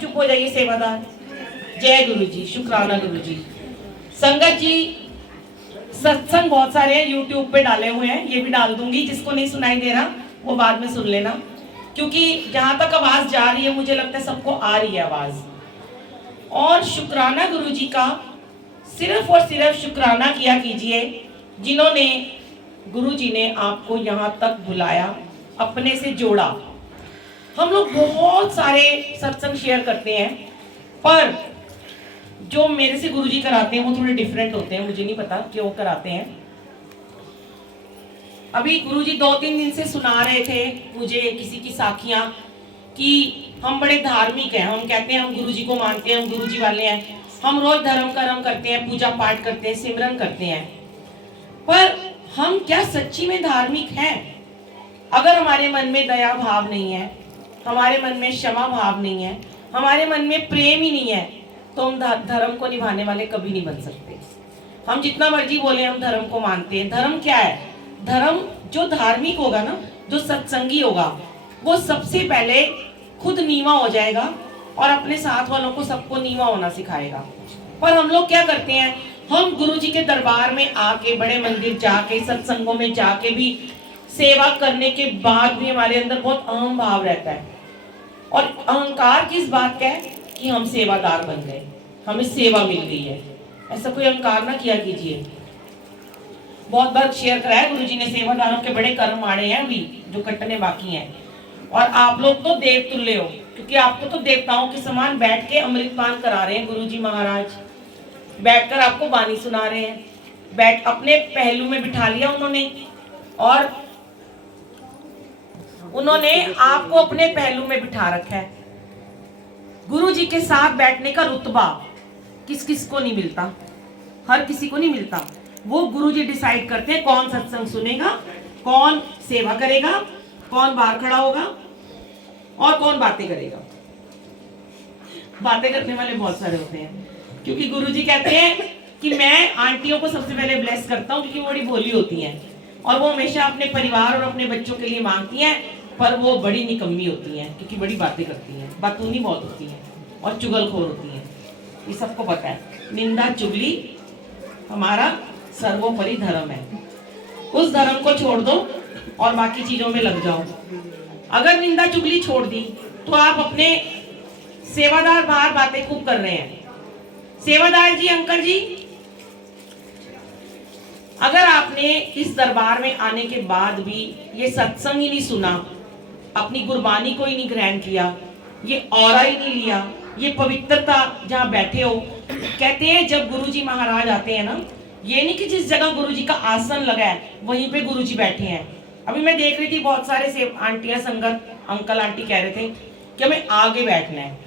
चुप हो जाइए सेवादार। जय गुरु जी, शुक्राना गुरु जी। संगत जी, सत्संग बहुत सारे हैं, यूट्यूब पे डाले हुए हैं, ये भी डाल दूंगी। जिसको नहीं सुनाई दे रहा वो बाद में सुन लेना, क्योंकि जहां तक आवाज जा रही है मुझे लगता है सबको आ रही है आवाज। और शुक्राना गुरु जी का सिर्फ और सिर्फ शुक्राना किया कीजिए, जिन्होंने गुरु जी ने आपको यहाँ तक बुलाया, अपने से जोड़ा। हम लोग बहुत सारे सत्संग शेयर करते हैं, पर जो मेरे से गुरुजी कराते हैं वो थोड़े डिफरेंट होते हैं। मुझे नहीं पता क्यों कराते हैं। अभी गुरुजी 2-3 दिन से सुना रहे थे मुझे किसी की साखियां कि हम बड़े धार्मिक हैं, हम कहते हैं हम गुरुजी को मानते हैं, हम गुरुजी वाले हैं, हम रोज धर्म कर्म करते हैं, पूजा पाठ करते हैं, सिमरन करते हैं। पर हम क्या सच्ची में धार्मिक हैं? अगर हमारे मन में दया भाव नहीं है, हमारे मन में क्षमा भाव नहीं है, हमारे मन में प्रेम ही नहीं है, तो हम धर्म को निभाने वाले कभी नहीं बन सकते। हम जितना मर्जी बोले हम धर्म को मानते हैं। धर्म क्या है? धर्म जो धार्मिक होगा ना, जो सत्संगी होगा, वो सबसे पहले खुद नीवा हो जाएगा और अपने साथ वालों को सबको नीवा होना सिखाएगा। पर हम लोग क्या करते हैं, हम गुरु जी के दरबार में आके, बड़े मंदिर जाके, सत्संगों में जाके भी सेवा करने के बाद भी हमारे अंदर बहुत अहम भाव रहता है। और अहंकार किस बात का है? कि हम सेवादार बन गए, हमें सेवा मिल गई है। ऐसा कोई अहंकार ना किया कीजिए। बहुत बार शेयर कराया गुरुजी ने, सेवादारों के बड़े कर्म आड़े हैं अभी जो कटने बाकी हैं। और आप लोग तो देव तुल्य हो, क्योंकि आपको तो देवताओं के समान बैठ के अमृतपान करा रहे हैं गुरुजी महाराज। बैठकर आपको वाणी सुना रहे हैं, बैठ अपने पहलू में बिठा लिया उन्होंने, और उन्होंने आपको अपने पहलू में बिठा रखा है। गुरु जी के साथ बैठने का रुतबा किस किस को नहीं मिलता, हर किसी को नहीं मिलता। वो गुरु जी डिसाइड करते हैं कौन सत्संग सुनेगा, कौन सेवा करेगा, कौन बाहर खड़ा होगा और कौन बातें करेगा। बातें करने वाले बहुत सारे होते हैं, क्योंकि गुरु जी कहते हैं कि मैं आंटियों को सबसे पहले ब्लेस करता हूँ, क्योंकि वो बड़ी भोली होती हैं और वो हमेशा अपने परिवार और अपने बच्चों के लिए मांगती हैं, पर वो बड़ी निकम्मी होती हैं, क्योंकि बड़ी बातें करती हैं, बातूनी बहुत होती हैं और चुगलखोर होती हैं। ये सबको पता है। निंदा चुगली हमारा सर्वोपरि धर्म है। उस धर्म को छोड़ दो और बाकी चीजों में लग जाओ। अगर निंदा चुगली छोड़ दी तो आप अपने सेवादार बाहर बातें खूब कर रहे हैं। सेवादार जी, अंकल जी, अगर आपने इस दरबार में आने के बाद भी ये सत्संग ही नहीं सुना, अपनी गुरबानी को ही नहीं ग्रहण किया, ये ऑरा ही नहीं लिया, ये पवित्रता जहाँ बैठे हो, कहते हैं जब गुरुजी महाराज आते हैं ना, ये नहीं कि जिस जगह गुरुजी का आसन लगा है वहीं पे गुरुजी बैठे हैं। अभी मैं देख रही थी बहुत सारे से आंटियां, संगत, अंकल आंटी कह रहे थे कि हमें आगे बैठना है।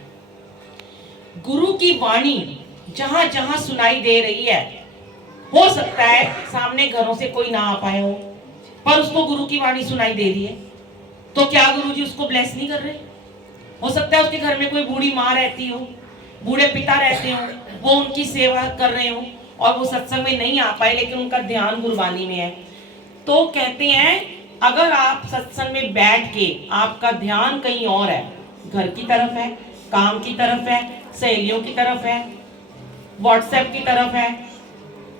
गुरु की वाणी जहां जहां सुनाई दे रही है, हो सकता है सामने घरों से कोई ना आ पाए हो, पर उसको गुरु की वाणी सुनाई दे रही है, तो क्या गुरुजी उसको ब्लेस नहीं कर रहे? हो सकता है उसके घर में कोई बूढ़ी माँ रहती हो, बूढ़े पिता रहते हो, वो उनकी सेवा कर रहे हो और वो सत्संग में नहीं आ पाए, लेकिन उनका ध्यान गुरबानी में है। तो कहते हैं अगर आप सत्संग में बैठ के आपका ध्यान कहीं और है, घर की तरफ है, काम की तरफ है, सहेलियों की तरफ है, व्हाट्सएप की तरफ है,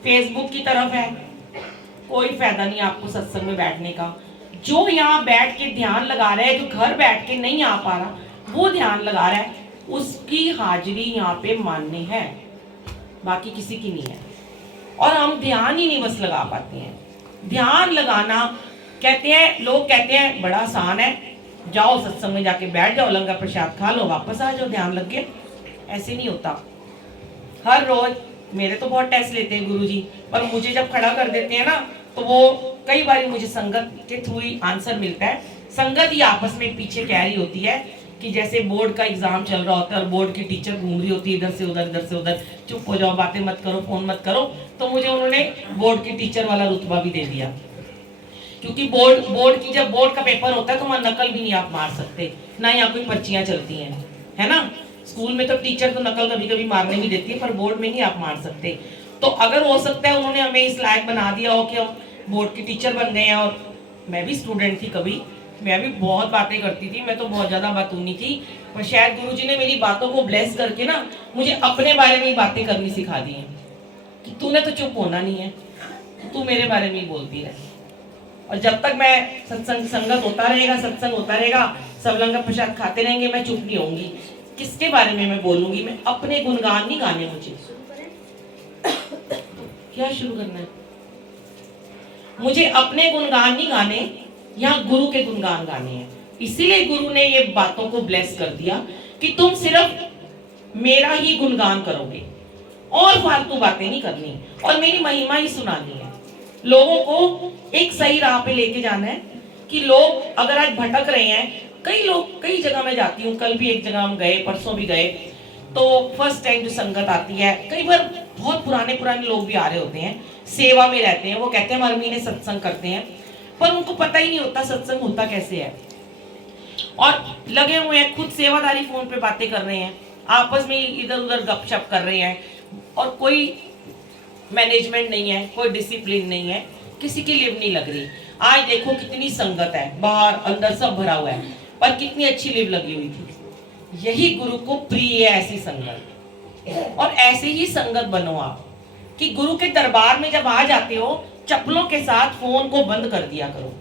फेसबुक की तरफ है, कोई फायदा नहीं आपको सत्संग में बैठने का। जो यहाँ बैठ के ध्यान लगा रहा है, जो घर बैठ के नहीं आ पा रहा वो ध्यान लगा रहा है, उसकी हाजिरी यहाँ पे मान्य है, बाकी किसी की नहीं है। और हम ध्यान ही नहीं बस लगा पाते हैं। ध्यान लगाना कहते हैं, लोग कहते हैं बड़ा आसान है, जाओ सत्संग में जाके बैठ जाओ, लंगर प्रसाद खा लो, वापस आ जाओ, ध्यान लग गया। ऐसे नहीं होता। हर रोज मेरे तो बहुत टेस्ट लेते हैं गुरुजी, पर मुझे जब खड़ा कर देते हैं ना, तो वो कई बार मुझे संगत के थ्रू ही आंसर मिलता है। संगत ही आपस में पीछे कह रही होती है कि जैसे बोर्ड का एग्जाम चल रहा होता है और बोर्ड की टीचर घूम रही होती है इधर से उधर, इधर से उधर, चुप हो जाओ, बातें मत करो, फोन मत करो। तो मुझे उन्होंने बोर्ड की टीचर वाला रुतबा भी दे दिया, क्योंकि बोर्ड की जब बोर्ड का पेपर होता है तो वहाँ नकल भी नहीं आप मार सकते, ना यहाँ कोई पर्चियां चलती हैं, है ना। स्कूल में तो टीचर तो नकल कभी कभी मारने भी देती है, पर बोर्ड में नहीं आप मार सकते। तो अगर हो सकता है उन्होंने हमें इस लायक बना दिया हो कि हम बोर्ड की टीचर बन गए हैं, और मैं भी स्टूडेंट थी कभी, मैं भी बहुत बातें करती थी, मैं तो बहुत ज्यादा बातूनी थी, पर शायद गुरुजी ने मेरी बातों को ब्लेस करके ना मुझे अपने बारे में ही बातें करनी सिखा दी है कि तूने तो चुप होना नहीं है, तू मेरे बारे में ही बोलती रहे। और जब तक मैं सत्संग संगत होता रहेगा, सत्संग होता रहेगा, सब लंगर प्रसाद खाते रहेंगे, मैं चुप नहीं होंगी। किसके बारे में मैं बोलूंगी? मैं अपने गुणगान नहीं गाने मुझे। क्या शुरू करना है? मुझे अपने गुणगान नहीं गाने, यहाँ गुरु के गुणगान गाने हैं। इसीलिए गुरु ने ये बातों को ब्लेस कर दिया कि तुम सिर्फ मेरा ही गुणगान करोगे और फालतू बातें नहीं करनी और मेरी महिमा ही सुनानी है। लोगों को एक सही राह पे लेके जाना है कि लोग अगर आज भटक रहे हैं, कई लोग, कई जगह मैं जाती हूँ, कल भी एक जगह हम गए, परसों भी गए, तो फर्स्ट टाइम जो संगत आती है, कई बार बहुत पुराने पुराने लोग भी आ रहे होते हैं, सेवा में रहते हैं, वो कहते हैं हर महीने सत्संग करते हैं, पर उनको पता ही नहीं होता सत्संग होता कैसे है, और लगे हुए हैं खुद सेवादारी, फोन पे बातें कर रहे हैं, आपस में इधर उधर गपशप कर रहे हैं, और कोई मैनेजमेंट नहीं है, कोई डिसिप्लिन नहीं है, किसी की लिव नहीं लग रही। आज देखो कितनी संगत है, बाहर अंदर सब भरा हुआ है, पर कितनी अच्छी लिव लगी हुई थी। यही गुरु को प्रिय है, ऐसी संगत। और ऐसे ही संगत बनो आप कि गुरु के दरबार में जब आ जाते हो, चप्पलों के साथ फोन को बंद कर दिया करो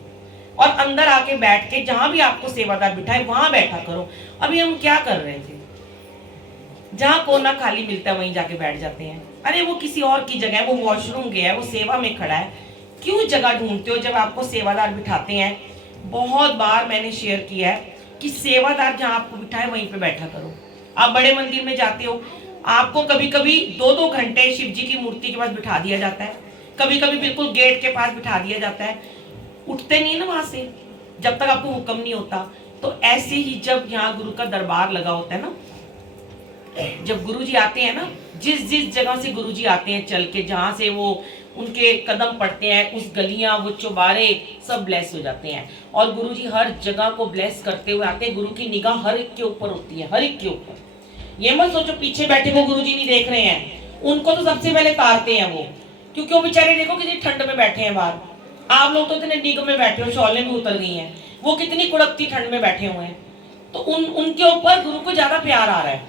और अंदर आके बैठ के जहां भी आपको सेवादार बिठाए वहां बैठा करो। अभी हम क्या कर रहे थे, जहां कोना खाली मिलता है वहीं जाके बैठ जाते हैं। अरे वो किसी और की जगह है, वो वॉशरूम गया है, वो सेवा में खड़ा है, क्यों जगह ढूंढते हो जब आपको सेवादार बिठाते हैं। बहुत बार मैंने शेयर किया है कि सेवादार जहां आपको बिठाए वहीं पे बैठा करो। आप बड़े मंदिर में जाते हो, आपको कभी कभी 2-2 घंटे शिव जी की मूर्ति के पास बिठा दिया जाता है, कभी कभी बिल्कुल गेट के पास बिठा दिया जाता है, उठते नहीं ना वहां से जब तक आपको हुक्म नहीं होता। तो ऐसे ही जब यहाँ गुरु का दरबार लगा होता है ना, जब गुरुजी आते हैं ना, जिस जिस जगह से गुरुजी आते हैं चल के, जहां से वो उनके कदम पड़ते हैं, उस गलियां, वो चौबारे सब ब्लेस हो जाते हैं। और गुरुजी हर जगह को ब्लेस करते हुए आते हैं। गुरु की निगाह हर एक के ऊपर होती है, हर एक के ऊपर। ये मत सोचो पीछे बैठे वो गुरुजी नहीं देख रहे हैं, उनको तो सबसे पहले तारते हैं वो, क्योंकि वो बेचारे देखो कितनी ठंड में बैठे हैं बाहर। आप लोग तो इतने निग में बैठे हो, शॉलें भी उतर गई हैं, वो कितनी कुड़कती ठंड में बैठे हुए हैं। तो उनके ऊपर गुरु को ज्यादा प्यार आ रहा है।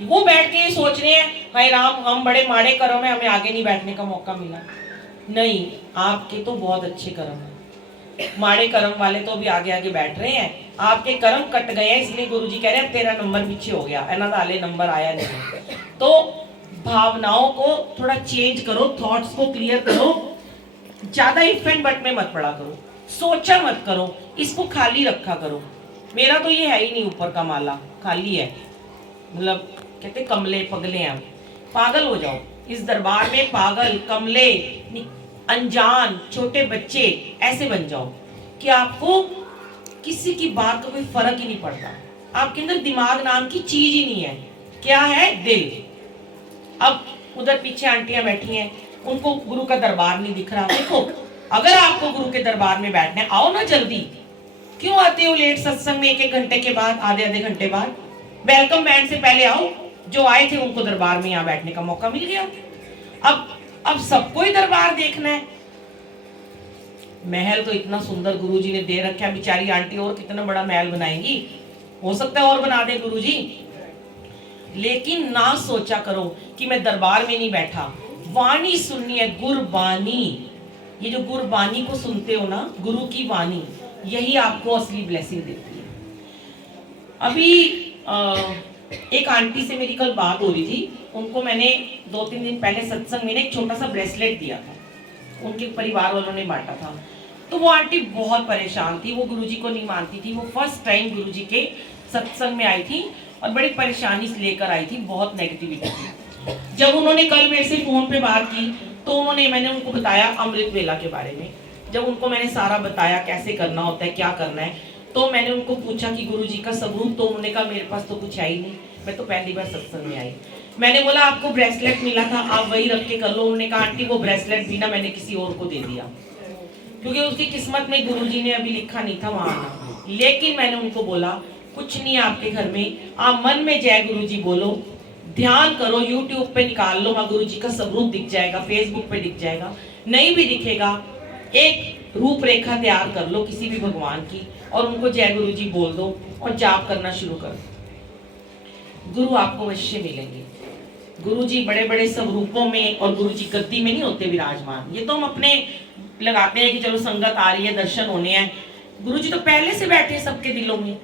वो बैठ के ये सोच रहे हैं, हाय राम, हम बड़े माड़े कर्म है, हमें आगे नहीं बैठने का मौका मिला। नहीं, आपके तो बहुत अच्छे कर्म है, माड़े कर्म वाले तो भी आगे आगे बैठ रहे हैं। आपके कर्म कट गए हैं, इसलिए गुरुजी कह रहे हैं तेरा नंबर पीछे हो गया, एना दाले नंबर आया नहीं। तो भावनाओं को थोड़ा चेंज करो, थॉट्स को क्लियर करो, ज्यादा इफ एंड बट में मत पड़ा करो, सोचा मत करो, इसको खाली रखा करो। मेरा तो ये है ही नहीं, ऊपर का माला खाली है, मतलब कहते कमले पगले हैं, पागल हो जाओ इस दरबार में, पागल, कमले, अनजान, छोटे बच्चे ऐसे बन जाओ कि आपको किसी की बात का कोई फर्क ही नहीं पड़ता। आपके अंदर दिमाग नाम की चीज ही नहीं है। क्या है? दिल। अब उधर पीछे आंटियां बैठी हैं, उनको गुरु का दरबार नहीं दिख रहा। देखो, अगर आपको गुरु के दरबार में बैठना है, आओ ना जल्दी। क्यों आते हो लेट सत्संग में, 1-1 घंटे के बाद, आधे घंटे बाद? वेलकम बैंड से पहले आओ। जो आए थे उनको दरबार में यहाँ बैठने का मौका मिल गया। अब सबको ही दरबार देखना है। महल तो इतना सुंदर गुरुजी ने दे रखा है, बेचारी आंटी और कितना बड़ा महल बनाएंगी, हो सकता है और बना दे गुरुजी। लेकिन ना सोचा करो कि मैं दरबार में नहीं बैठा, वाणी सुननी है, गुरबानी। ये जो गुरबानी को सुनते हो ना, गुरु की वाणी, यही आपको असली ब्लेसिंग देती है। अभी एक आंटी से मेरी कल बात हो रही थी, उनको मैंने 2-3 दिन पहले सत्संग में एक छोटा सा ब्रेसलेट दिया था, उनके परिवार वालों ने बांटा था। तो वो आंटी बहुत परेशान थी, वो गुरुजी को नहीं मानती थी, वो फर्स्ट टाइम गुरुजी के सत्संग में आई थी और बड़ी परेशानी से लेकर आई थी, बहुत नेगेटिविटी थी। जब उन्होंने कल मेरे से फोन पे बात की तो मैंने उनको बताया अमृत वेला के बारे में। जब उनको मैंने सारा बताया कैसे करना होता है, क्या करना है, तो मैंने उनको पूछा कि गुरुजी का सबूत, तो उन्होंने कहा मेरे पास तो कुछ है ही नहीं, मैं तो पहली बार सत्संग में आई। मैंने बोला आपको ब्रेसलेट मिला था, आप वही रख के कर लो। उन्होंने कहा आंटी वो ब्रेसलेट भी ना मैंने किसी और को दे दिया, क्योंकि उसकी किस्मत में गुरुजी ने अभी लिखा नहीं था वहां आना। लेकिन मैंने उनको बोला कुछ नहीं आपके घर में, आप मन में जय गुरुजी बोलो, ध्यान करो, यूट्यूब पे निकाल लो, वहां गुरुजी का सबूत दिख जाएगा, फेसबुक पे दिख जाएगा, नहीं भी दिखेगा, एक रूपरेखा तैयार कर लो किसी भी भगवान की और उनको जय गुरु जी बोल दो और जाप करना शुरू कर दो। गुरु आपको अवश्य मिलेंगे। गुरु जी बड़े बड़े सब रूपों में और गुरु जी गद्दी में नहीं होते विराजमान। ये तो हम अपने लगाते हैं कि चलो संगत आ रही है, दर्शन होने हैं। गुरु जी तो पहले से बैठे सबके दिलों में।